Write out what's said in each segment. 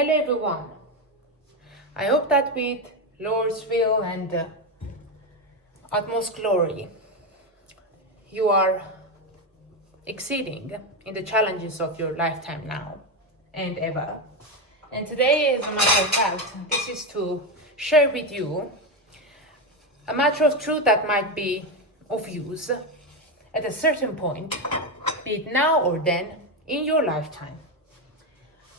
Hello everyone. I hope that with Lord's will and utmost glory, you are exceeding in the challenges of your lifetime now and ever. And today, as a matter of fact, this is to share with you a matter of truth that might be of use at a certain point, be it now or then in your lifetime.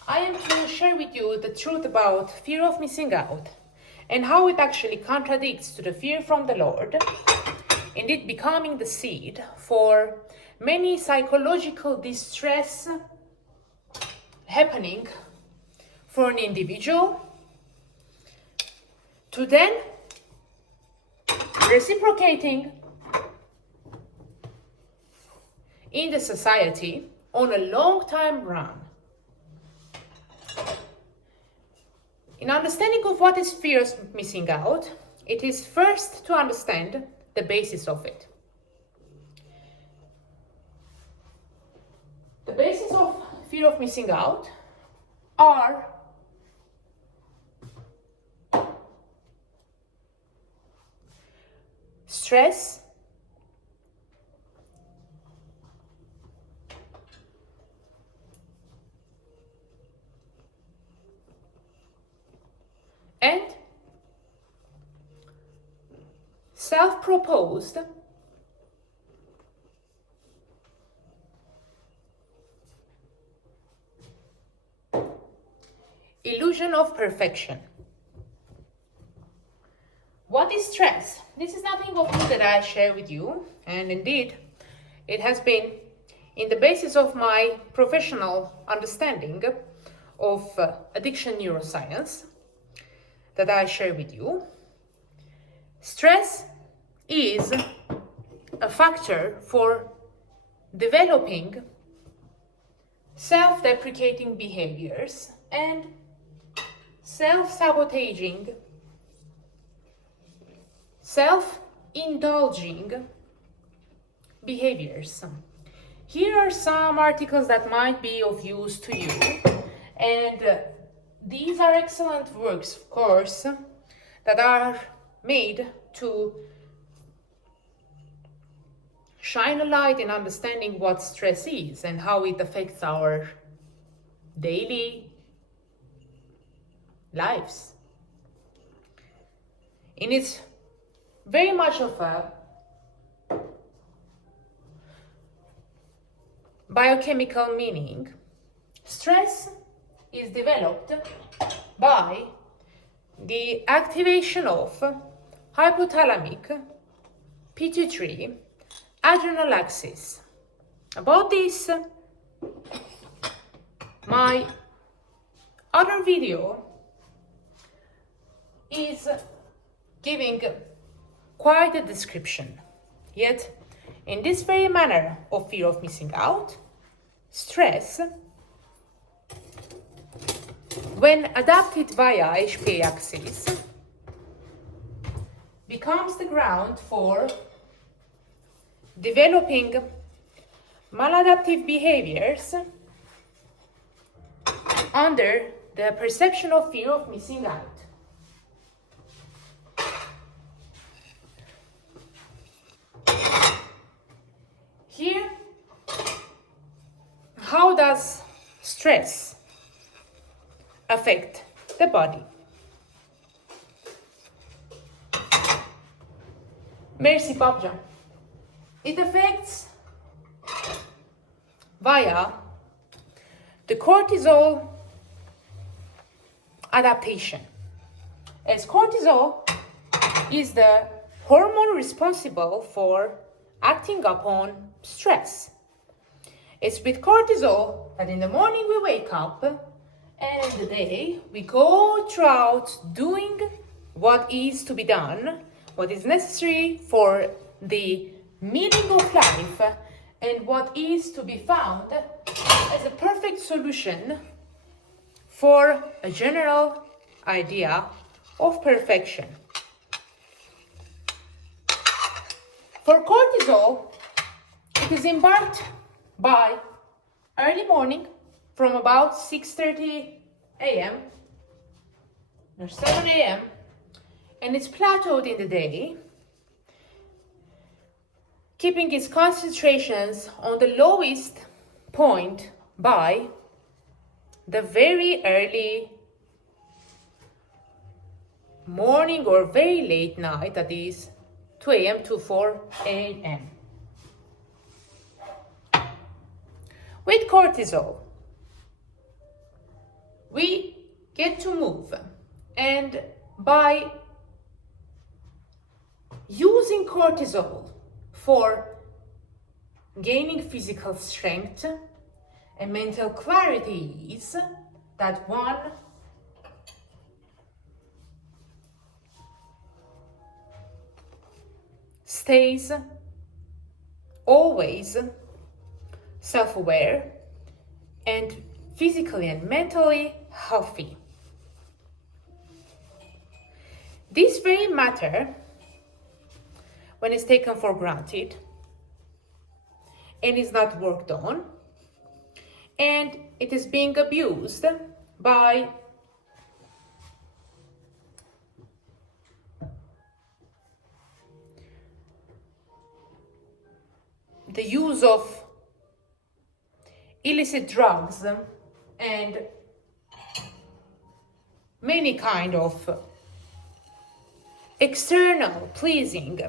I am to share with you the truth about fear of missing out and how it actually contradicts to the fear from the Lord, indeed becoming the seed for many psychological distress happening for an individual to then reciprocating in the society on a long time run. In understanding of what is fear of missing out, it is first to understand the basis of it. The basis of fear of missing out are stress, and self-proposed illusion of perfection. What is stress? This is nothing of new that I share with you, and indeed it has been in the basis of my professional understanding of addiction neuroscience that I share with you. Stress is a factor for developing self-deprecating behaviors and self-sabotaging, self-indulging behaviors. Here are some articles that might be of use to you, and these are excellent works, of course, that are made to shine a light in understanding what stress is and how it affects our daily lives. And it's very much of a biochemical meaning. Stress is developed by the activation of hypothalamic, pituitary, adrenal axis. About this, my other video is giving quite a description. Yet, in this very manner of fear of missing out, stress, when adapted via HPA axis, becomes the ground for developing maladaptive behaviors under the perception of fear of missing out. Here, how does stress affect the body? Merci, Papja. It affects via the cortisol adaptation, as cortisol is the hormone responsible for acting upon stress. It's with cortisol that in the morning we wake up and in the day we go throughout doing what is to be done, what is necessary for the meaning of life, and what is to be found as a perfect solution for a general idea of perfection. For cortisol, it is embarked by early morning from about 6:30 a.m. or 7 a.m. and it's plateaued in the day, keeping its concentrations on the lowest point by the very early morning or very late night, that is 2 a.m. to 4 a.m. With cortisol, we get to move, and by using cortisol for gaining physical strength and mental clarity is that one stays always self-aware and physically and mentally healthy. This very matter, when it's taken for granted and is not worked on, and it is being abused by the use of illicit drugs and many kind of external pleasing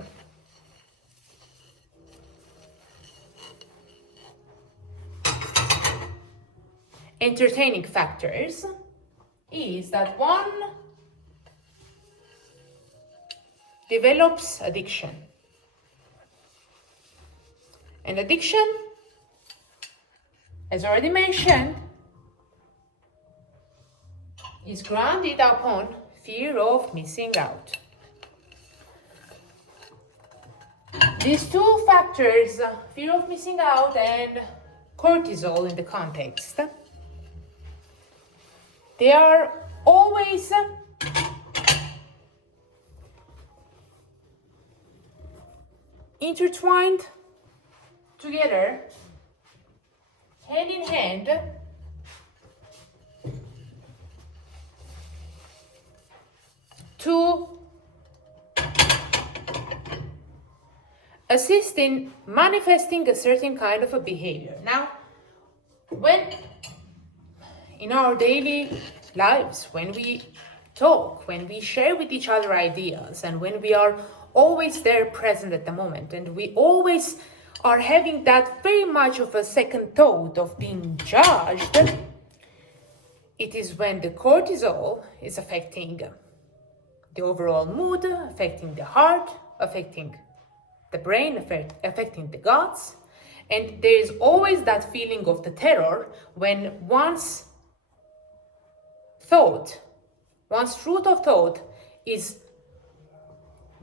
entertaining factors, is that one develops addiction. And addiction, as already mentioned, is grounded upon fear of missing out. These two factors, fear of missing out and cortisol in the context, they are always intertwined together, hand in hand, to assist in manifesting a certain kind of a behavior. Now, when in our daily lives, when we talk, when we share with each other ideas, and when we are always there present at the moment, and we always are having that very much of a second thought of being judged, it is when the cortisol is affecting the overall mood, affecting the heart, affecting the brain, affecting the guts. And there is always that feeling of the terror when one's root of thought is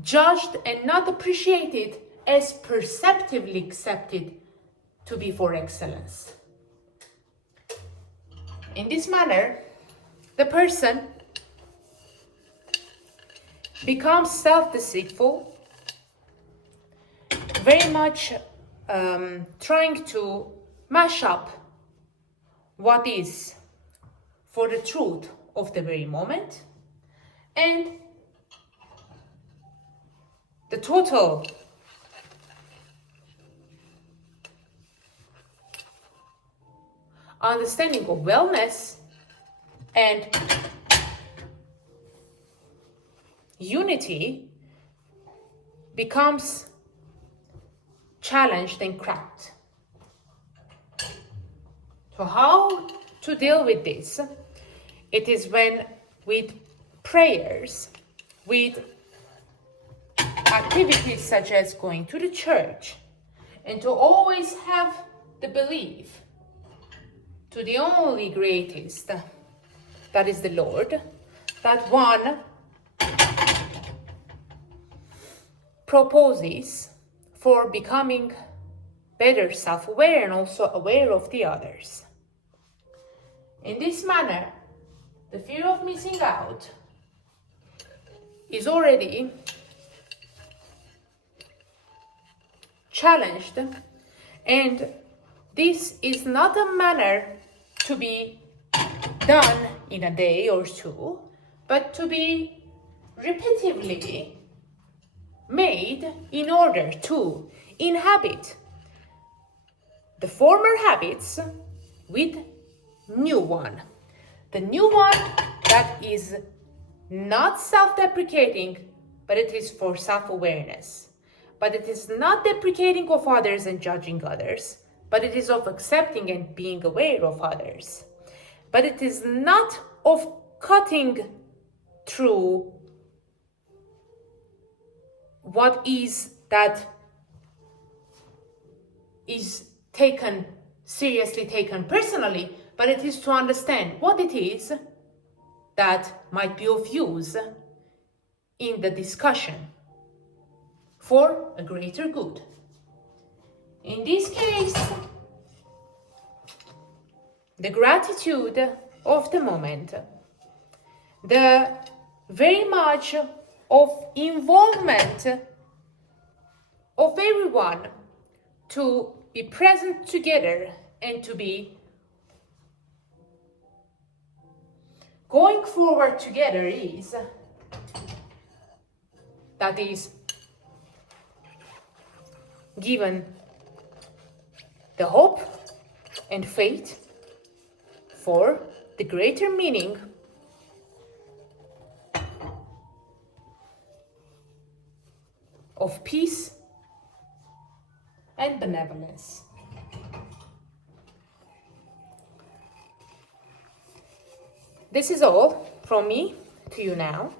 judged and not appreciated as perceptively accepted to be for excellence. In this manner, the person becomes self-deceitful, very much trying to mash up what is for the truth of the very moment, and the total understanding of wellness and unity becomes challenged and cracked. So how to deal with this? It is when with prayers, with activities such as going to the church, and to always have the belief to the only greatest, that is the Lord, that one proposes for becoming better self-aware and also aware of the others. In this manner, the fear of missing out is already challenged, and this is not a manner to be done in a day or two, but to be repetitively made in order to inhabit the former habits with new one. The new one that is not self-deprecating, but it is for self-awareness. But it is not deprecating of others and judging others, but it is of accepting and being aware of others. But it is not of cutting through what is that is seriously taken personally, but it is to understand what it is that might be of use in the discussion for a greater good. In this case, the gratitude of the moment, the very much of involvement of everyone to be present together and to be going forward together is given the hope and faith for the greater meaning of peace and benevolence. This is all from me to you now,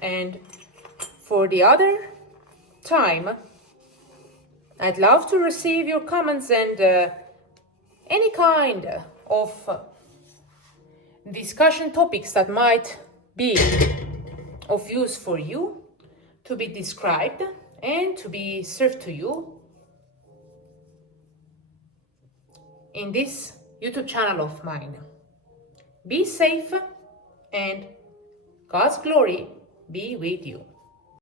and for the other time, I'd love to receive your comments and any kind of discussion topics that might be of use for you to be described and to be served to you in this YouTube channel of mine. Be safe and God's glory be with you.